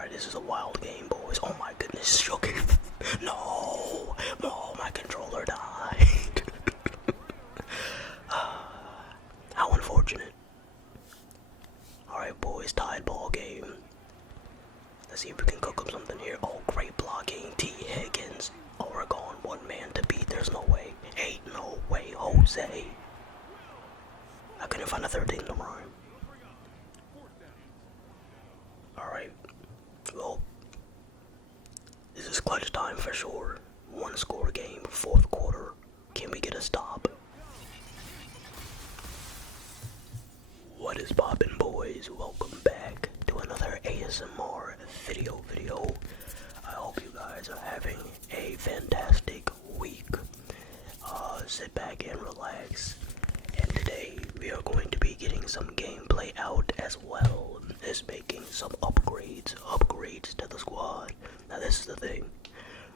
Alright, this is a wild game, boys. Oh my goodness, joking. No, my controller died. How unfortunate. Alright, boys, tied ball game. Let's see if we can cook up something here. Oh, great blocking. T. Higgins. Oh, we're going one man to beat. There's no way. Ain't no way, Jose. I couldn't find a third thing to rhyme. Alright. Well, this is clutch time for sure. One score game, fourth quarter. Can we get a stop? What is poppin', boys? Welcome back to another ASMR video. I hope you guys are having a fantastic week. Sit back and relax. And today we are going to be getting some gameplay out as well as making some upgrades to the squad. Now this is the thing.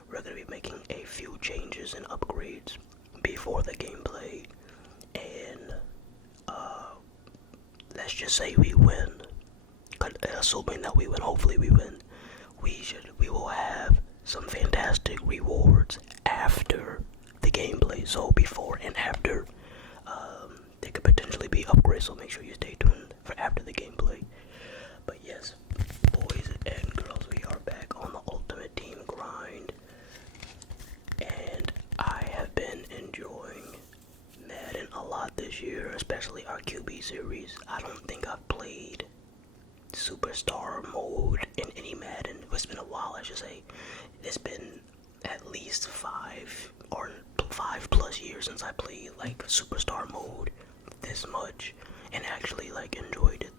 We're going to be making a few changes and upgrades before the gameplay. And let's just say we win. Assuming that we win, hopefully we win. We will have some fantastic rewards after the gameplay. So before and after, they could potentially be upgrades. So make sure you stay tuned for after the gameplay. But yes, boys and girls, we are back on the Ultimate Team grind, and I have been enjoying Madden a lot this year, especially our QB series. I don't think I've played Superstar mode in any Madden. It's been a while, I should say. It's been at least 5 plus years since I played like Superstar mode this much and actually like enjoyed it.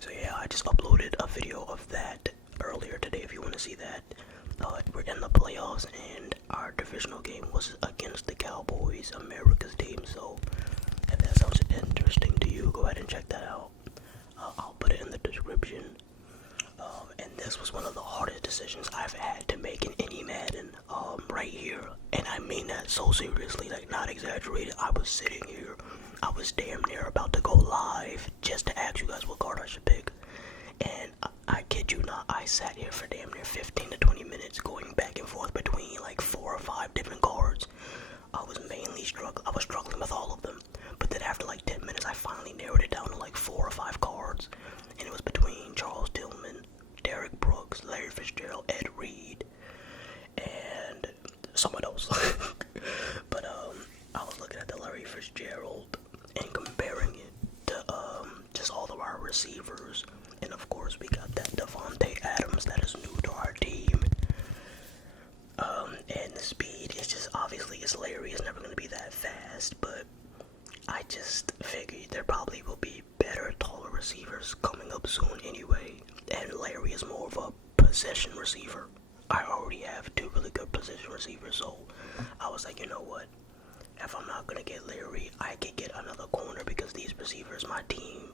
So yeah, I just uploaded a video of that earlier today if you want to see that. We're in the playoffs and our divisional game was against the Cowboys, America's team. So if that sounds interesting to you, go ahead and check that out. I'll put it in the description. And this was one of the hardest decisions I've had to make in any Madden, right here. And I mean that so seriously, like not exaggerated. I was sitting here, I was damn near about to go live just to ask you guys what card I should pick. And I kid you not, I sat here for damn near 15 to 20 minutes going back and forth between like 4 or 5 different cards. I was struggling with all of them. But then after like 10 minutes, I finally narrowed it down to like 4 or 5 cards. And it was between Charles Tillman, Derek Brooks, Larry Fitzgerald, Ed Reed, and someone else. But I was looking at the Larry Fitzgerald and comparing it to just all of our receivers. And of course we got that Devontae Adams that is new to our team. And the speed is just, obviously it's Larry, it's never going to be that fast, but I just figured there probably will be better, taller receivers coming up soon anyway. And Larry is more of a possession receiver. I already have 2 really good possession receivers, so I was like, you know what? If I'm not going to get Larry, I could get another corner because these receivers, my team,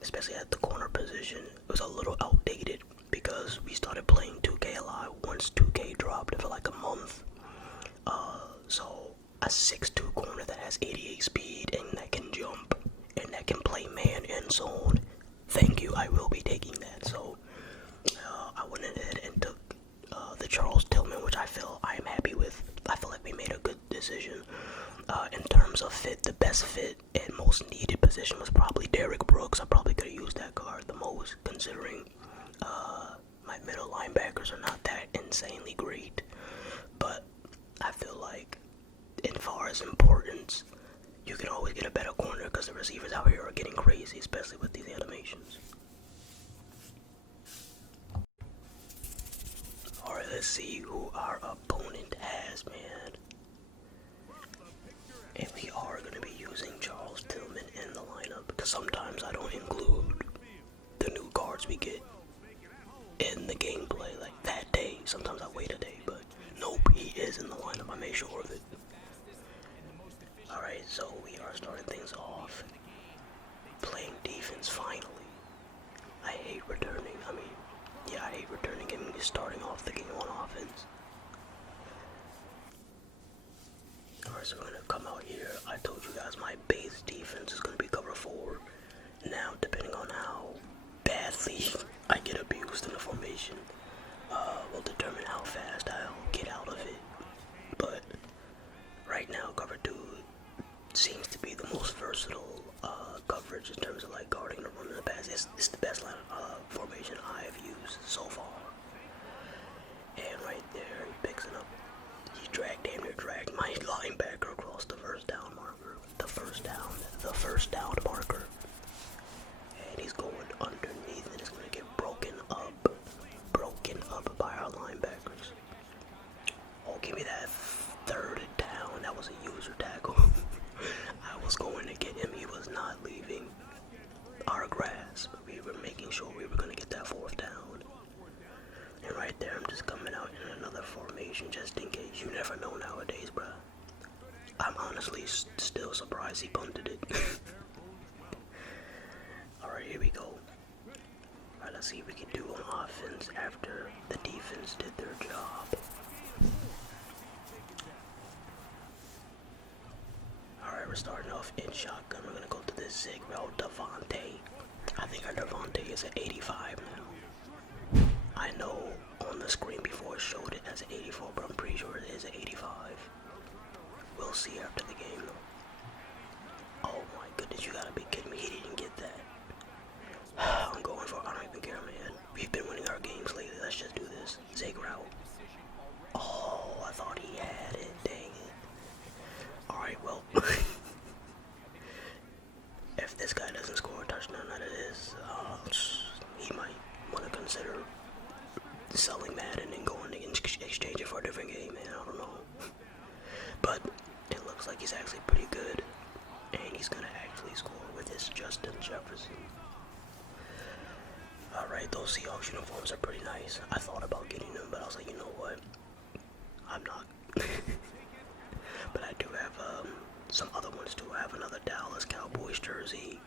especially at the corner position, it was a little outdated because we started playing 2K a lot once 2K dropped for like a month. So a 6'2" corner that has 88 speed and that can jump and that can play man and zone. Thank you, I will be taking that. So I went ahead and took the Charles Tillman, which I'm happy with. I feel like we made a good decision. In terms of fit, the best fit and most needed position was probably Derek Brooks. I probably could have used that card the most, considering my middle linebackers are not that insanely great. But I feel like, as far as importance, you can always get a better corner because the receivers out here are getting crazy, especially with these animations. Alright, let's see who our opponent has, man. And we are going to be using Charles Tillman in the lineup because sometimes I don't include the new cards we get in the gameplay like that day. Sometimes I wait a day, but nope, he is in the lineup. I made sure of it. Alright, so we are starting things off playing defense finally. I hate returning. I hate returning and starting off the game on offense. Alright, so we're going to come out here. I told you guys my base defense is going to be cover 4. Now, depending on how bad hopefully I get abused in the formation. Will determine how fast I'll get out of it. But right now, cover 2 seems to be the most versatile coverage in terms of like guarding the run and the pass. It's the best line formation I have used so far. And right there, he picks it up. He damn near dragged my linebacker across the first down marker. The first down marker. And he's going underneath, and it's gonna get broken up by our linebackers. Oh, give me that third down. That was a user tackle. I was going to get him. He was not leaving our grasp. We were making sure we were going to get that 4th down. And right there, I'm just coming out in another formation just in case. You never know nowadays, bruh. I'm honestly still surprised he punted it. Alright, here we go. Alright, let's see what we can do on offense after the defense did their job. Alright, we're starting off in shotgun. We're going to go to this zig route. Devontae. I think our Devontae is at 85 now. I know on the screen before it showed it as an 84, but I'm pretty sure it is an 85. We'll see after the game though. Oh my goodness, you gotta be kidding me. He didn't get that. I'm going for it. I don't even care, man. We've been winning our games lately. Let's just do this. Zig route. Oh, I thought he had it. Dang it. Alright, well. If this guy doesn't score a touchdown out of this, he might want to consider selling Madden and going to exchange it for a different game, man. I don't know. But it looks like he's actually pretty good. And he's going to actually score with his Justin Jefferson. Alright, those Seahawks uniforms are pretty nice. I thought about getting them, but I was like, you know what? I'm not. But I do have some other ones too. I have another Dallas Cowboys jersey,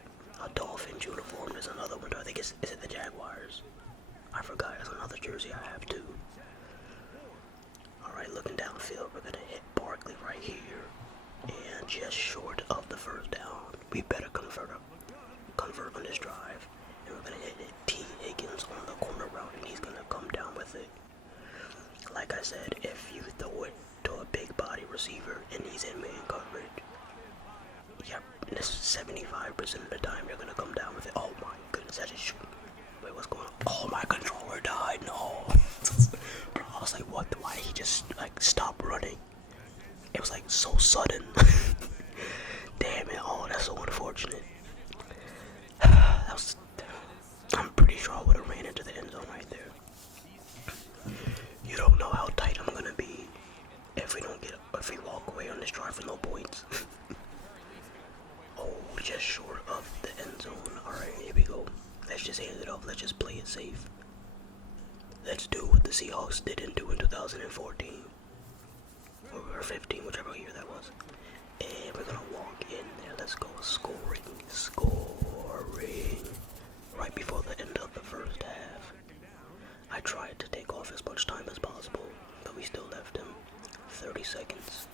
a Dolphins uniform. There's another one. I think is it the Jaguars? I forgot. There's another jersey I have too. Alright, looking downfield, we're gonna hit Barkley right here. And just short of the first down. We better convert on this drive. And we're gonna hit T. Higgins on the corner route, and he's gonna come down with it. Like I said, if you throw it to a big body receiver and he's in man coverage, yep, this 75% of the time you're gonna come down with it. Oh my goodness, that just shoot. Wait, what's going on? Oh, my controller died. No. Bro, I was like, what? Why did he just like stop running? It was like so sudden. Damn it. Oh, that's so unfortunate. I'm pretty sure I would have ran into the end zone right there. You don't know how tight I'm gonna be if we walk away on this drive for no points. Oh, just short of the end zone. Alright, here we go. Let's just hand it off. Let's just play it safe. Let's do what the Seahawks didn't do in 2014. Or 15, whichever year that was. And we're gonna walk in there. Let's go. Scoring. Right before the end of the first half. I tried to take off as much time as possible, but we still left him 30 seconds.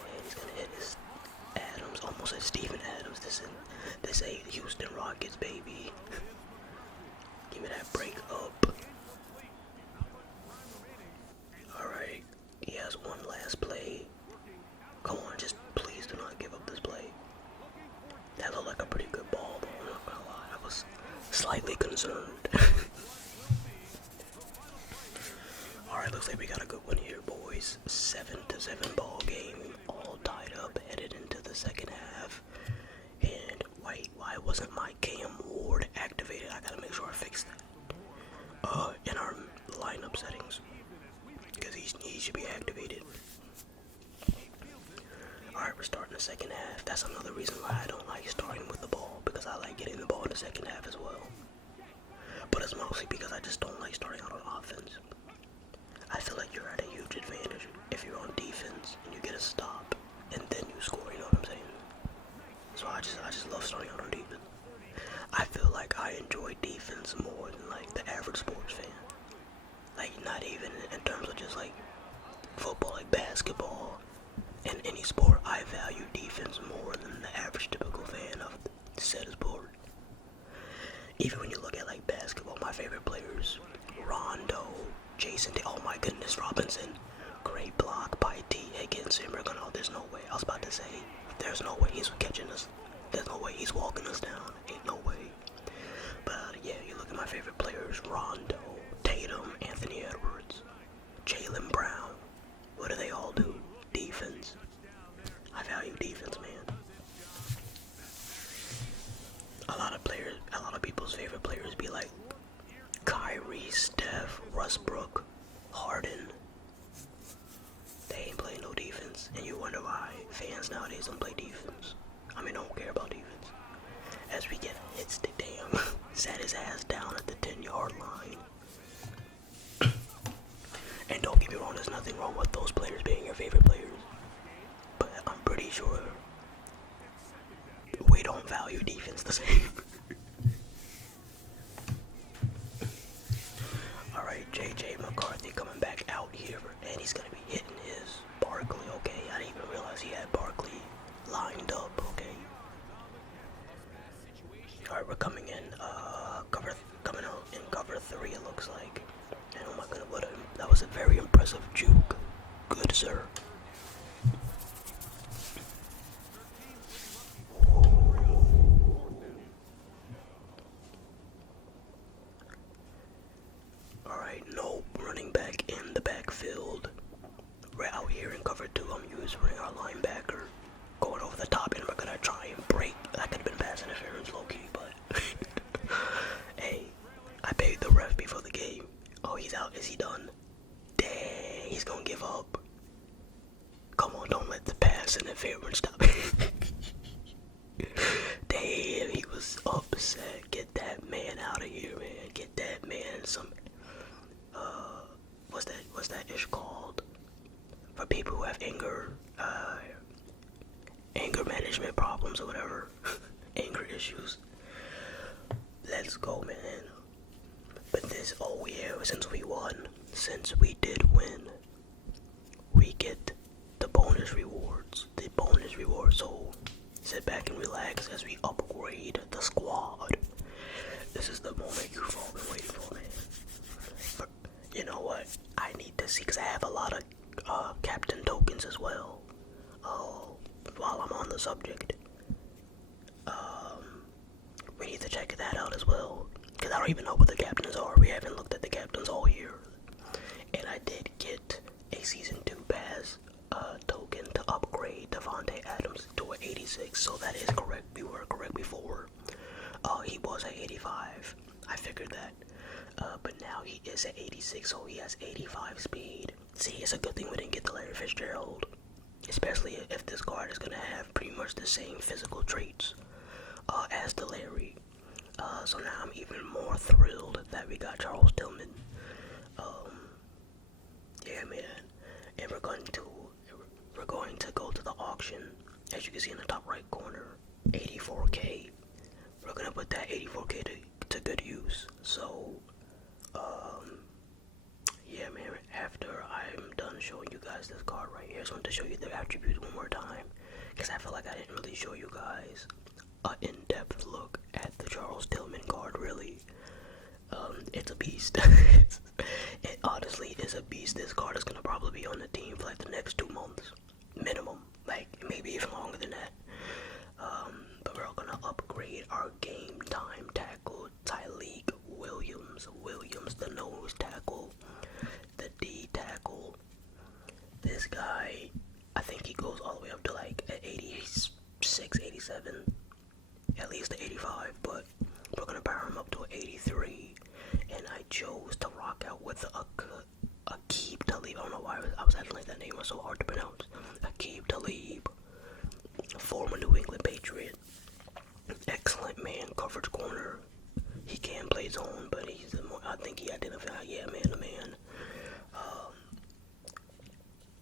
And he's gonna hit his Adams, almost as Steven Adams. This ain't Houston Rockets, baby. Give me that break up. Alright, he has one last play. Come on, just please do not give up this play. That looked like a pretty good ball, though. I'm not gonna lie, I was slightly concerned. Alright, looks like we got a good one here, boys. 7-7 ball game, all tied up, headed into the second half. And wait, why wasn't my Cam Ward activated? I gotta make sure I fix that. In our lineup settings, because he should be activated. Alright, we're starting the second half. That's another reason why I don't like starting with the ball, because I like getting the ball in the second half as well. But it's mostly because I just don't like starting out on offense. I feel like you're at a huge advantage if you're on defense and you get a stop and then you score, you know what I'm saying? So I just love starting out on defense. I feel like I enjoy defense more than like the average sports fan. Like not even in terms of just like football, like basketball and any sport. I value defense more than the average typical fan of said sport. Even when you look at Jason. Oh my goodness, Robinson. Great block by T. Higgins. And we're gonna. Oh, there's no way. I was about to say, there's no way he's catching us. There's no way he's walking us down. Ain't no way. But yeah, you look at my favorite players: Rondo, Tatum, Anthony Edwards, Jaylen Brown. What do they all do? Defense. I value defense, man. A lot of people's favorite players be like Kyrie, Steph, Westbrook, Harden. They ain't playing no defense, and you wonder why fans nowadays don't play defense. I mean, don't care about defense. As we get hits, the damn sat his ass down at the 10-yard line. And don't get me wrong, there's nothing wrong with those players being your favorite players. But I'm pretty sure we don't value defense the same. Alright, JJ McCarthy coming back out here, and he's going to be hitting his Barkley, okay? I didn't even realize he had Barkley lined up, okay? Alright, we're coming in, coming out in cover 3, it looks like. And oh my goodness, that was a very impressive juke. Good, sir. Alright, no running back in the backfield. We're out here in cover 2. I'm using our linebacker. Going over the top, and we're gonna try and break. That could have been pass interference low-key, but hey, I paid the ref before the game. Oh, he's out. Is he done? Dang, he's gonna give up. Come on, don't let the pass interference stop. Damn, he was upset. Get that man out of here, man. Get that man some what's that ish called? For people who have anger management problems or whatever. Anger issues. Let's go, man. But this, oh yeah, since we did win, we get the bonus rewards. So sit back and relax as we upgrade the squad. This is the moment you've all been waiting for, man. But you know what? I need to see, because I have a lot of captain tokens as well. While I'm on the subject, we need to check that out as well, because I don't even know what the captains are. We haven't looked at the captains all year. And I did get a season 2 pass token to upgrade Devontae Adams to an 86, so that is correct. We were correct before. He was at 85. I figured that. But now he is at 86, so he has 85 speed. See, it's a good thing we didn't get the Larry Fitzgerald. Especially if this card is going to have pretty much the same physical traits as the Larry. So now I'm even more thrilled that we got Charles Tillman. Yeah, man. And we're going to go to the auction. As you can see in the top right corner, 84K. We're going to put that 84K to good use. So, yeah, man, after I'm done showing you guys this card right here, I just want to show you the attributes one more time, because I feel like I didn't really show you guys an in-depth look at the Charles Tillman card, really. It's a beast. It honestly is a beast. This card is going to probably be on the team for like the next 2 months, minimum, like maybe even longer than that. But we're going to upgrade our game time tackle, Tyleek Williams, the nose tackle, the D tackle. This guy, I think he goes all the way up to like 86, 87, at least 85, but we're going to power him up to 83, and I chose to rock out with Aqib Talib. I don't know why I was acting like that name was so hard to pronounce. Aqib Talib, former New England Patriot. Excellent man, coverage corner. He can play zone, but I think he identified, yeah, man to man.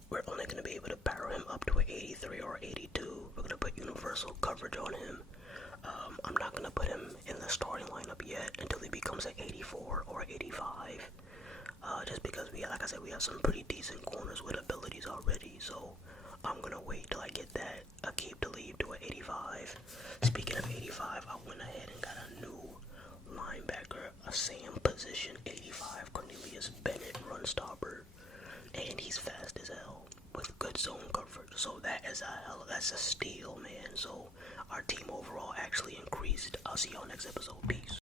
We're only going to be able to power him up to an 83 or 82. We're going to put universal coverage on him. I'm not going to put him in the starting lineup yet until he becomes an 84 or 85. Just because like I said, we have some pretty decent corners with abilities already. So I'm going to wait till I get that Aqib Talib to an 85. Speaking of 85, I went ahead and got a new linebacker, a Sam position 85, Cornelius Bennett, run stop. that's a steal, man. So our team overall actually increased. I'll see y'all next episode. Peace.